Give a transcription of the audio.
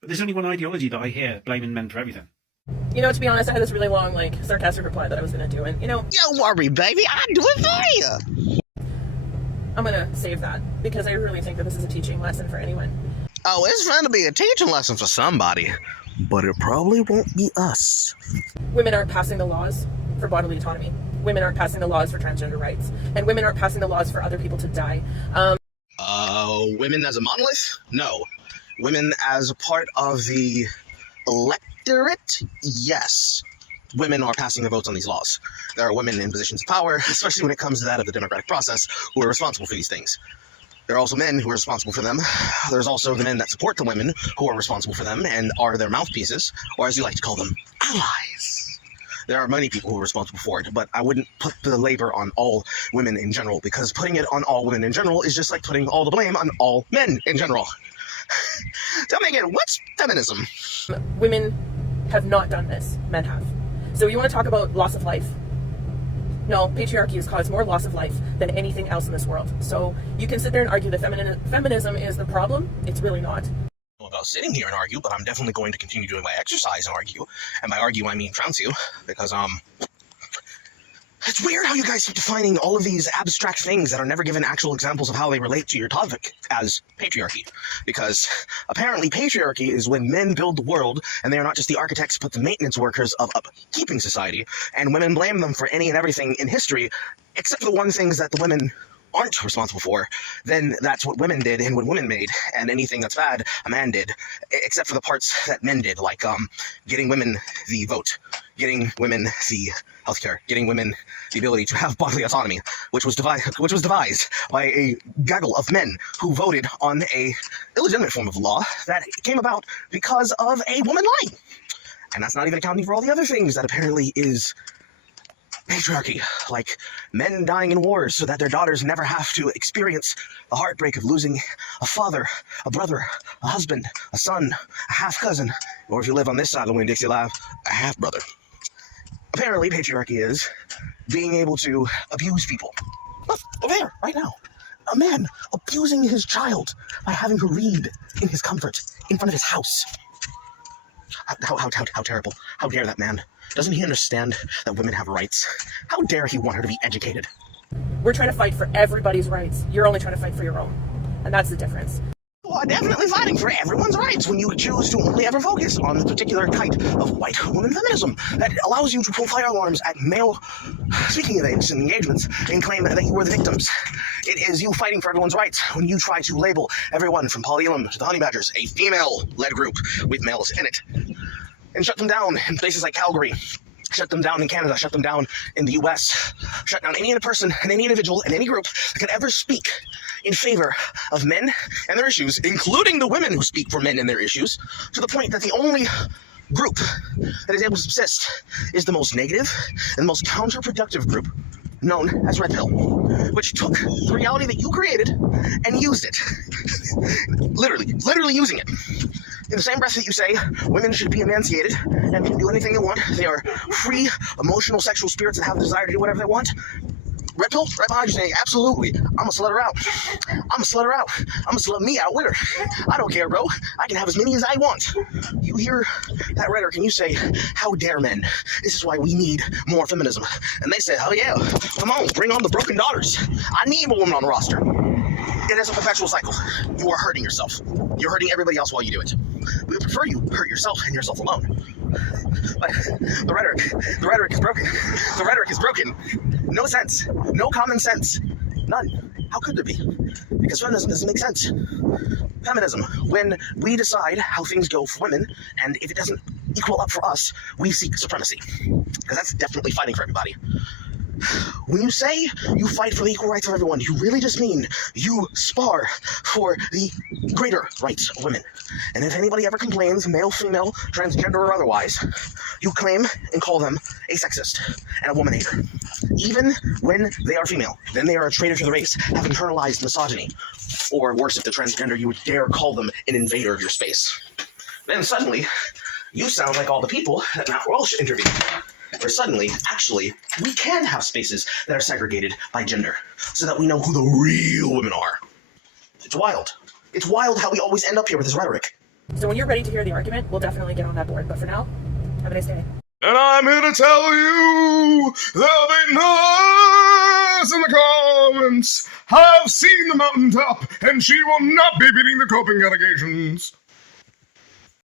But there's only one ideology that I hear blaming men for everything. You know, to be honest, I had this really long, sarcastic reply that I was going to do, and, Don't worry, baby, I'll do it for you. I'm going to save that, because I really think that this is a teaching lesson for anyone. Oh, it's going to be a teaching lesson for somebody, but it probably won't be us. Women aren't passing the laws for bodily autonomy. Women aren't passing the laws for transgender rights. And women aren't passing the laws for other people to die. Women as a monolith? No. Women as a part of the electorate? Yes. Women are passing the votes on these laws. There are women in positions of power, especially when it comes to that of the democratic process, who are responsible for these things. There are also men who are responsible for them. There's also the men that support the women who are responsible for them and are their mouthpieces, or as you like to call them, allies. There are many people who are responsible for it, but I wouldn't put the labor on all women in general, because putting it on all women in general is just like putting all the blame on all men in general. Tell me again, what's feminism? Women have not done this. Men have. So you want to talk about loss of life? No, patriarchy has caused more loss of life than anything else in this world. So you can sit there and argue that feminism is the problem. It's really not. About sitting here and argue, but I'm definitely going to continue doing my exercise and argue. And by argue, I mean trounce you, because, it's weird how you guys keep defining all of these abstract things that are never given actual examples of how they relate to your topic as patriarchy. Because apparently patriarchy is when men build the world, and they are not just the architects, but the maintenance workers of upkeeping society, and women blame them for any and everything in history, except for the one things that the women aren't responsible for. Then that's what women did and what women made, and anything that's bad, a man did, except for the parts that men did, like getting women the vote, getting women the healthcare, getting women the ability to have bodily autonomy, which was devised by a gaggle of men who voted on a illegitimate form of law that came about because of a woman lying. And that's not even accounting for all the other things that apparently is patriarchy, like men dying in wars so that their daughters never have to experience the heartbreak of losing a father, a brother, a husband, a son, a half-cousin, or if you live on this side of the Winn-Dixie Live, a half-brother. Apparently, patriarchy is being able to abuse people. Look, over there, right now. A man abusing his child by having her read in his comfort in front of his house. How terrible. How dare that man? Doesn't he understand that women have rights? How dare he want her to be educated? We're trying to fight for everybody's rights. You're only trying to fight for your own. And that's the difference. Well, definitely fighting for everyone's rights when you choose to only ever focus on the particular kind of white woman feminism that allows you to pull fire alarms at male speaking events and engagements and claim that you were the victims. It is you fighting for everyone's rights when you try to label everyone from Polyellum to the Honey Badgers a female-led group with males in it, and shut them down in places like Calgary, shut them down in Canada, shut them down in the US, shut down any person and any individual and any group that could ever speak in favor of men and their issues, including the women who speak for men and their issues, to the point that the only group that is able to subsist is the most negative and the most counterproductive group known as Red Pill, which took the reality that you created and used it. literally using it. In the same breath that you say women should be emancipated and can do anything they want, they are free, emotional, sexual spirits that have the desire to do whatever they want, Red Pill, right behind you saying, absolutely, I'm gonna slut her out. I'm gonna slut me out with her. I don't care, bro. I can have as many as I want. You hear that rhetoric and you say, how dare men? This is why we need more feminism. And they say, oh yeah, come on, bring on the broken daughters. I need a woman on the roster. It is a perpetual cycle. You are hurting yourself. You're hurting everybody else while you do it. We would prefer you hurt yourself and yourself alone. But the rhetoric is broken. The rhetoric is broken. No sense. No common sense. None. How could there be? Because feminism doesn't make sense. Feminism, when we decide how things go for women, and if it doesn't equal up for us, we seek supremacy. Because that's definitely fighting for everybody. When you say you fight for the equal rights of everyone, you really just mean you spar for the greater rights of women. And if anybody ever complains, male, female, transgender, or otherwise, you claim and call them a sexist and a woman hater. Even when they are female, then they are a traitor to the race, have internalized misogyny. Or worse, if they're transgender, you would dare call them an invader of your space. Then suddenly, you sound like all the people that Matt Walsh interviewed. Where suddenly, actually, we can have spaces that are segregated by gender, so that we know who the real women are. It's wild. It's wild how we always end up here with this rhetoric. So when you're ready to hear the argument, we'll definitely get on that board. But for now, have a nice day. And I'm here to tell you there'll be noise in the comments. I've seen the mountaintop, and she will not be beating the coping allegations.